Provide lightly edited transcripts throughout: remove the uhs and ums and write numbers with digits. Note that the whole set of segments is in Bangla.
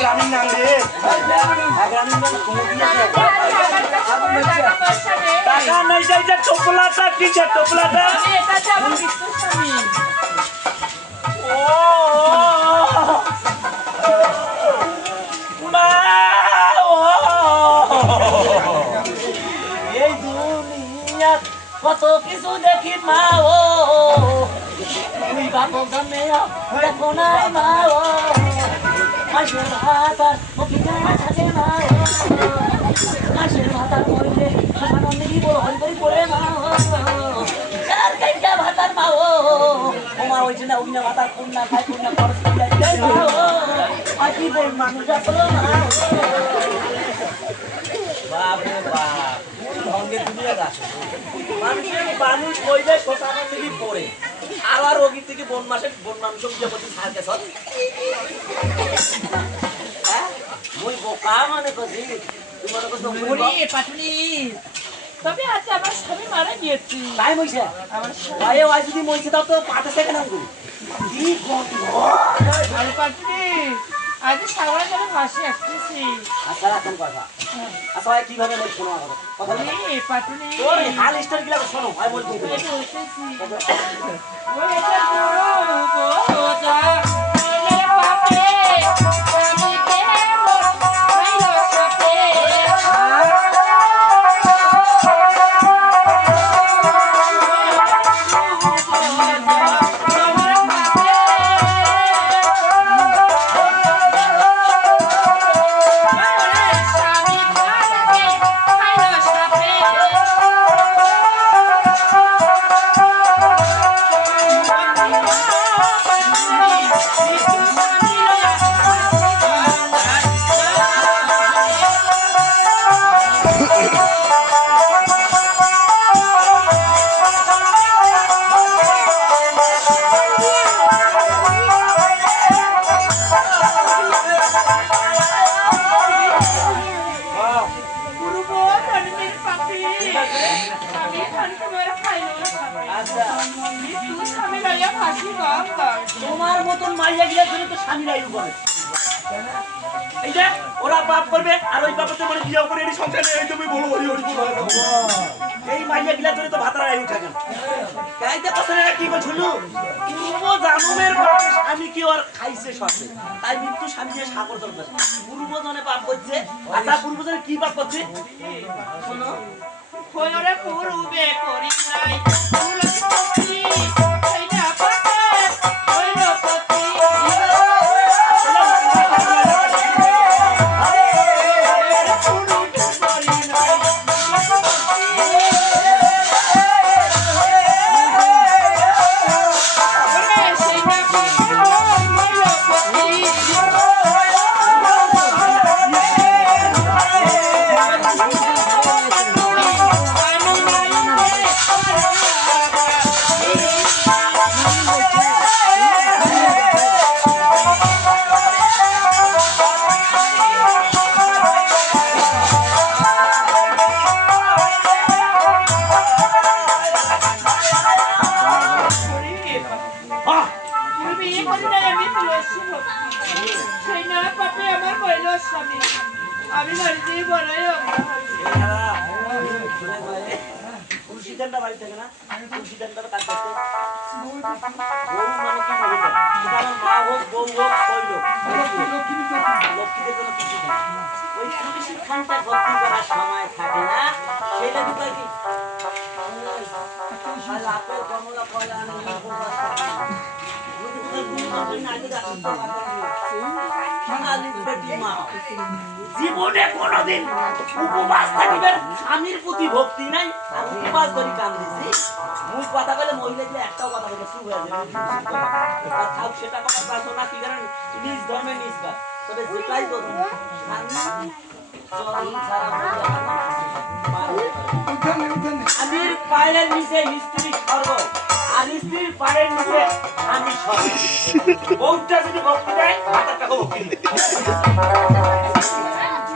গ্রামীণ নাম রে টাকা নাই যাই যে টোপলাটা কি যে টোপলাটা ও মা এই দুনিয়া কত কিছু দেখি মা ও তুই বাপ গামে দেখো নাই মা ও মাসের ভাতা মকিনা থাকে মা ও মাসের ভাতা করলে আনন্দে দিব হল করে পড়ে মা ও চার কাইটা ভাতার মা ও ওমা হইছে না ওইনা ভাতা কোন না খাই কোন না খরচ করে যাই মা ও আকি বল মানুষ আসলো মা বাপ রে বাপ ঢঙ্গে দুনিয়া গাছ মানুষের মানুষ কইলে শোষানো থেকে পড়ে আর রোগীর থেকে বন মাংস দিয়ে বলছি সারকে সব হ্যাঁ মুই বোকা মানে কছি তুই মনে করছো ওরে পাটুনি তবে আজ আমার স্বামী মারা গিয়েছে তাই মইছে আমার ভাই ওই যদি মইছে তাও তো পাতে থেকে নাম করি কি গন্ধ আরে পাটুনি আজ সাগরে করে মাসে আসতেছি আচ্ছা রাখেন কথা আচ্ছা ভাই কিভাবে বল শোনো আমার কথা ওরে পাটুনি ওর হাল স্টার গিলা শোনো আমি বলছি ওই এটা বড় গোটা রে বাপে আমি কে বল সাথে তোমার মতন মাইয়া গিলা ধরে তো স্বামী রাইল করে এই যে ওরা পাপ করবে আর ওই পাপতে মানে বিয়ে করে এই সংসারে এই তুমি বলো হরি হরি বলো এই মাইয়া গিলা ধরে তো ভাতারা রাইল থাকে কাইতে কথা কি বলছিল পূর্ব জানুমের পাপে স্বামী কি আর খাইছে সবে তাই মৃত্যু স্বামী যে সাগর চলবে পূর্বজনে পাপ করছে আচ্ছা পূর্বজনে কি পাপ করছে শোনো কইরে পূর্বে করি নাই তুলসী এইটা পাতে কইলো পতি আমি বাড়িতে বলাই তুলসী ডান্ডা বাড়ি থাকে না তুলসী ডান্ডা কাজ করতে বউ মানে কি মহিলা সেটা আমার মা হোক বউ হোক কই লোক লক্ষ্মীদের জন্য কিছু ওই তুলসী খানটা ভক্তি করার সময় থাকে না সেটা কি কি আপেল কমলা কলা জীবনে কোনদিন উপবাস থাকিবেন স্বামীর প্রতি ভক্তি নাই আর উপবাস করি কান্দিছি মুখ কথা বলে মহিলা দিলে একটাও কথা বলে শুরু হয়ে যাবে থাক সেটা কথা পারছো না কি কারণ নিজ ধর্মে নিজ কাজ তবে যেটাই তো আমির পায়ের নিচে স্ত্রী স্বর্গ আর স্ত্রীর পায়ের নিচে আমি স্বর্গ বউটা যদি ভক্তি দেয় হাজার টাকা ভক্তি দিবে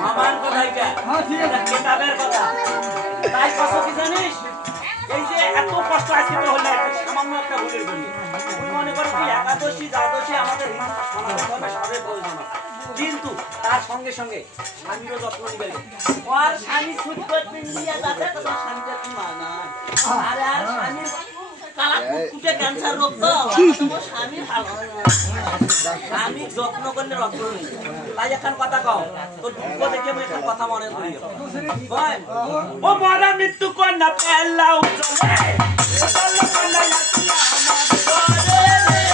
আমার কথা এটা কিতাবের কথা তাই কত কি জানিস এই যে এত কষ্ট আজকে তো হলো সামান্য একটা ভুলের জন্য। তুমি মনে করো কি একাদশী দ্বাদশী আমাদের হিন্দু সনাতন ধর্মে সবের প্রয়োজন আছে, কিন্তু তার সঙ্গে সঙ্গে স্বামীরও যত্ন নিবে। আর স্বামী ছুট করতে নিয়ে যাচ্ছে তো তোমার স্বামীটা কি মানা আরে আর স্বামীর কালা কুটকুটে ক্যান্সার রোগ তো তোমার স্বামী ভালো আমি যত্ন করলে রত্ন নেই। তাই এখন কথা কও, তোর দুঃখ দেখে আমি একটা কথা মনে করি। কয়, ও মরা মৃত্যু কন্যা পেলাও চলে চলো কন্যা লাকিয়া আমার ঘরে রে।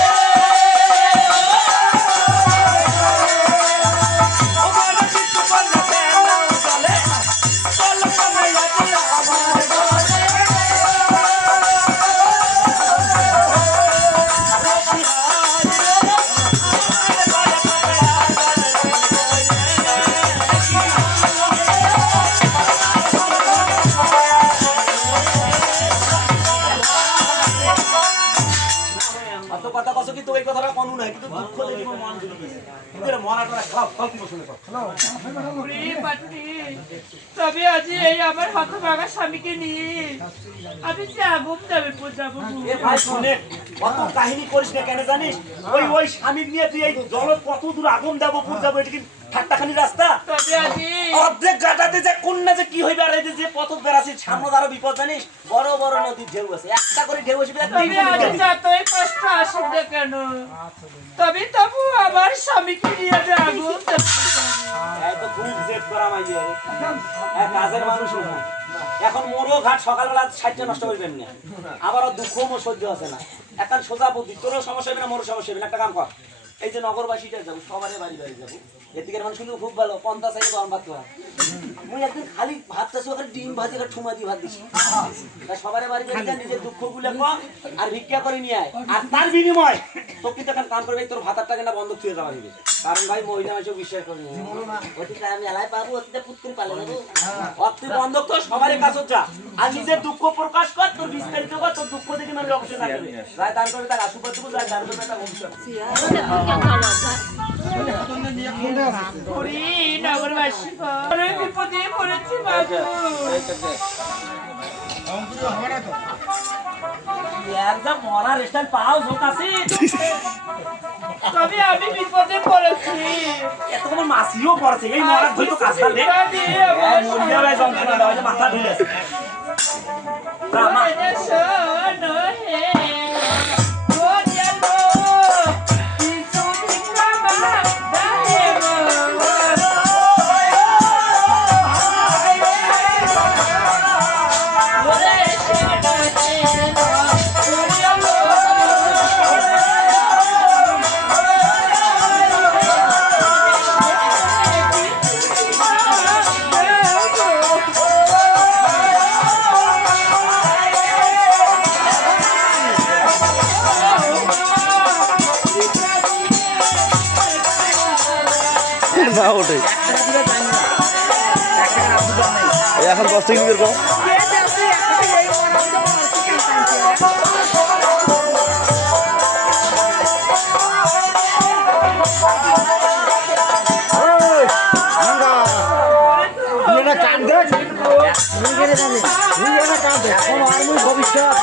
ও মরা মৃত্যু কন্যা পেলাও চলে চলো কন্যা লাকিয়া আমার ঘরে। অত কথা কছ কি তো এই কথাটা কোন নাই, কিন্তু দুঃখ দেখি আমার মন জুড়ে গেছে। কিন্তু এর মরাটা খারাপ ফল কি শুনে কর। ওরে পাটনি, তবে আজ এই আমার হতভাগা স্বামীকে নিয়ে আমি যাবো যাবে যাবো। এ ভাই শুনে কত কাহিনী করিস না কেন জানিস? ওই স্বামী নিয়ে তুই এই জল কত দূর আগুন যাবো পুর যাবো, এটা কি ঠাট্টাখানি রাস্তা? তবে আজ অর্ধেক গাটাতে যে কন্যা যে কি হইবে, আর এই যে পথ বেরাছিস সামনে আরো বিপদ জানিস। বড় বড় নদীর ঢেউ আছে, একটা করে ঢেউ আসবে তবে আজ যতই কষ্ট আসুক না কেন, তবে তবু আমার স্বামীকে নিয়ে যাবো। এত খুব জেদ করা মাইয়ে কাজের মানুষ না। এখন মোরও ঘাট সকালবেলা 60টা নষ্ট করবেন না, আবারও দুঃখ মোর সহ্য আছে না। এখন সোজা বুদ্ধি, তোরও সমস্যা হবে না মোরও সমস্যা হবে না। একটা কাম কর, এই যে নগরবাসীটা যাবো সবারে বাড়ি বাড়ি যাবো, এদিকের মানুষ কিন্তু খুব ভালো 50 সাইডে গরম ভাত খাওয়া। মুই একদিন খালি ভাত চাষি ওখানে ডিম ভাজি আর ঠুমা দিয়ে ভাত দিছি। তা সবারে বাড়ি বাড়ি যা, নিজের দুঃখ গুলো কম আর ভিক্ষা করে নিয়ে আয়। আর তার বিনিময় তোকে তো এখন কাম করবে, তোর ভাতার টাকা না বন্ধ থুয়ে যাওয়া দিবে। কারণ ভাই মহিলা মানুষ বিশ্বাস করি ওদিকে আমি এলাই পাবো ওদিকে পুত্র পালে যাবো অতি বন্ধ তো সবারই কাছে যা, আর নিজের দুঃখ প্রকাশ কর, তোর বিস্তারিত কর, তোর দুঃখ দেখে মানুষ অবশ্যই থাকবে। যাই দান করে তার আশু করতে যাই দান করবে তার ভবিষ্যৎ। ওরে নগরবাসী বড় বিপদে পড়েছি বাবু। একদম মরার স্টাইল পাও ঝোকাছি। তবে আমি বিপদে পড়েছি। এত তোমার মাসিও পড়ছে, এই মরার ধরে তো কাজ করবে। মরিয়া ভাই যন্ত্রণা দেওয়া, মাথা ঢুলেছে। না ওঠে এখন 10 টাকা কিরকম ভবিষ্যৎ